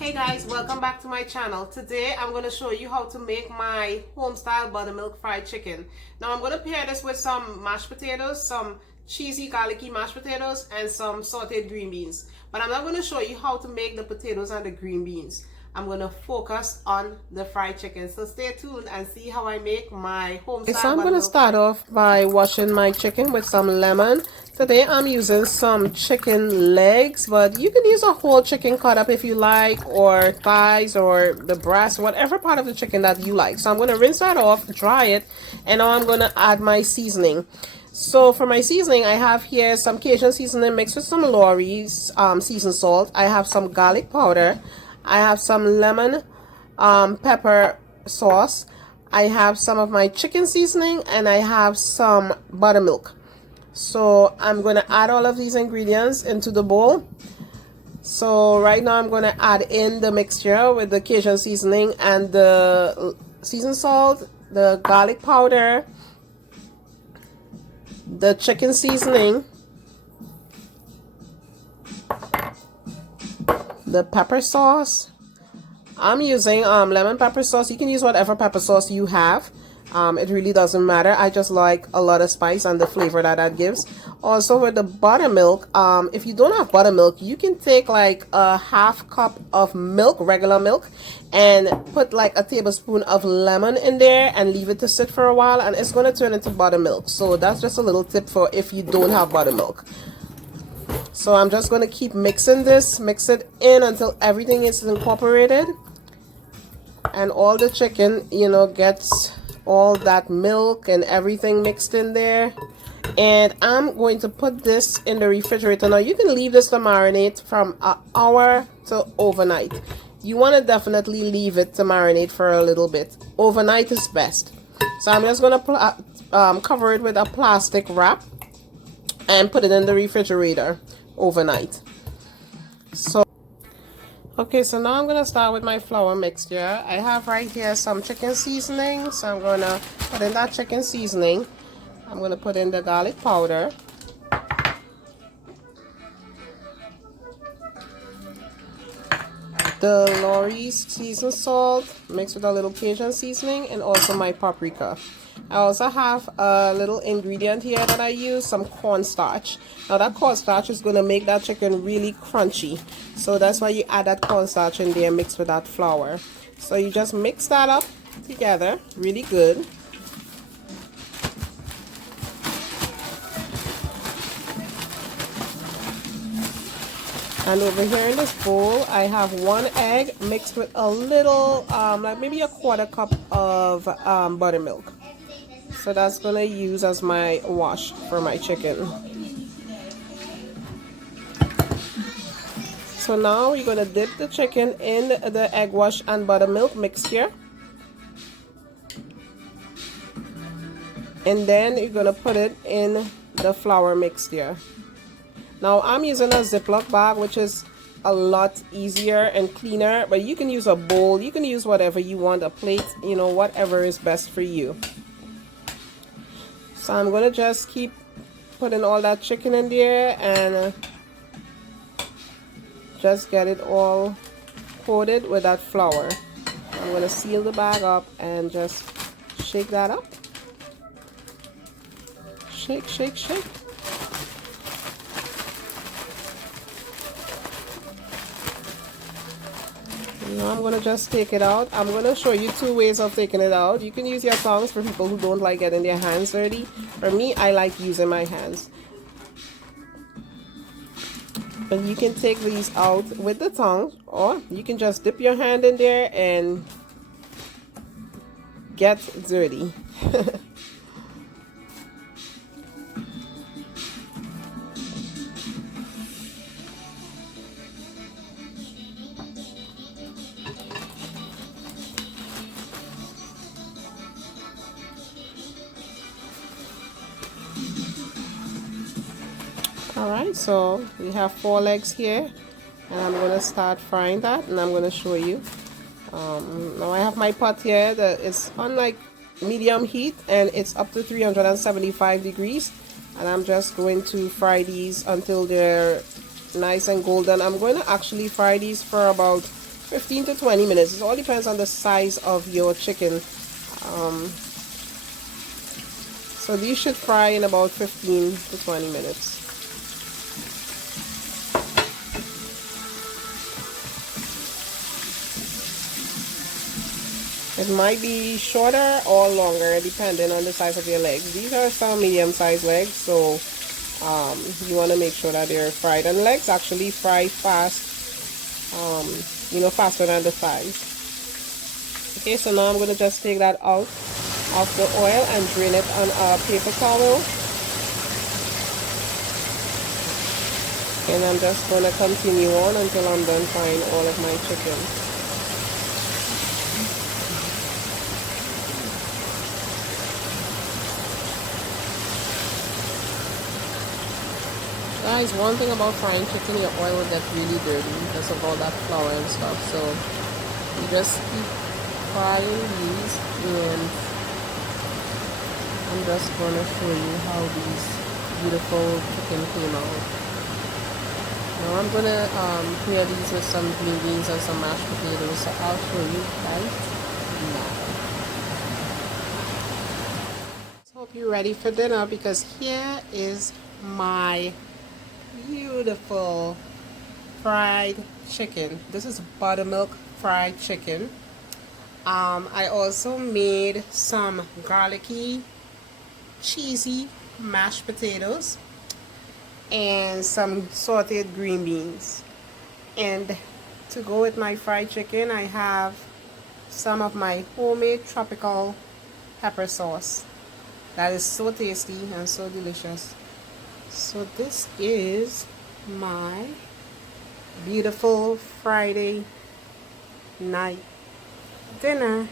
Hey guys, welcome back to my channel. Today I'm going to show you how to make my home style buttermilk fried chicken. Now I'm going to pair this with some mashed potatoes, some cheesy garlicky mashed potatoes, and some sauteed green beans. But I'm not going to show you how to make the potatoes and the green beans. I'm going to focus on the fried chicken. So stay tuned and see how I make my home style. So I'm going to start off by washing my chicken with some lemon. Today I'm using some chicken legs, but you can use a whole chicken cut up if you like, or thighs, or the breast, whatever part of the chicken that you like. So I'm going to rinse that off, dry it, and now I'm going to add my seasoning. So for my seasoning, I have here some Cajun seasoning mixed with some Lawry's seasoned salt. I have some garlic powder. I have some lemon pepper sauce. I have some of my chicken seasoning, and I have some buttermilk. So I'm going to add all of these ingredients into the bowl. So right now I'm going to add in the mixture with the Cajun seasoning and the seasoned salt, the garlic powder, the chicken seasoning, the pepper sauce. I'm using lemon pepper sauce. You can use whatever pepper sauce you have. It really doesn't matter. I just like a lot of spice and the flavor that gives. Also with the buttermilk, if you don't have buttermilk, you can take like a half cup of milk, regular milk, and put like a tablespoon of lemon in there and leave it to sit for a while, and it's going to turn into buttermilk. So that's just a little tip for if you don't have buttermilk. So I'm just going to keep mixing this, mix it in until everything is incorporated and all the chicken, gets all that milk and everything mixed in there. And I'm going to put this in the refrigerator. Now you can leave this to marinate from an hour to overnight. You want to definitely leave it to marinate for a little bit. Overnight is best. So I'm just going to cover it with a plastic wrap and put it in the refrigerator overnight. So okay, so now I'm going to start with my flour mixture. I have right here some chicken seasoning. So I'm going to put in that chicken seasoning. I'm going to put in the garlic powder. The Lawry's seasoned salt mixed with a little Cajun seasoning, and also my paprika. I also have a little ingredient here that I use, some cornstarch. Now that cornstarch is going to make that chicken really crunchy. So that's why you add that cornstarch in there mixed with that flour. So you just mix that up together really good. And over here in this bowl, I have 1 egg mixed with a little, like maybe a quarter cup of buttermilk. So that's going to use as my wash for my chicken. So now we're going to dip the chicken in the egg wash and buttermilk mixture. And then you're going to put it in the flour mixture. Now I'm using a Ziploc bag, which is a lot easier and cleaner, but you can use a bowl, you can use whatever you want, a plate, whatever is best for you. So I'm going to just keep putting all that chicken in there and just get it all coated with that flour. I'm going to seal the bag up and just shake that up. Shake, shake, shake. Now I'm going to just take it out. I'm going to show you 2 ways of taking it out. You can use your tongs for people who don't like getting their hands dirty. For me, I like using my hands. But you can take these out with the tongs, or you can just dip your hand in there and get dirty. Alright, so we have 4 legs here, and I'm going to start frying that, and I'm going to show you. Now I have my pot here that is on like medium heat, and it's up to 375 degrees, and I'm just going to fry these until they're nice and golden. I'm going to actually fry these for about 15 to 20 minutes. It all depends on the size of your chicken. So these should fry in about 15 to 20 minutes. It might be shorter or longer depending on the size of your legs. These are some medium-sized legs, so you want to make sure that they're fried. And legs actually fry fast, faster than the thighs. Okay, so now I'm going to just take that out of the oil and drain it on a paper towel. And I'm just going to continue on until I'm done frying all of my chicken. Guys, one thing about frying chicken, your oil will get really dirty because of all that flour and stuff. So you just keep frying these, and I'm just going to show you how these beautiful chicken came out. Now I'm going to pair these with some green beans and some mashed potatoes. So I'll show you guys now. So hope you're ready for dinner, because here is my beautiful fried chicken. This is buttermilk fried chicken. I also made some garlicky, cheesy mashed potatoes and some sauteed green beans. And to go with my fried chicken, I have some of my homemade tropical pepper sauce. That is so tasty and so delicious. So this is my beautiful Friday night dinner.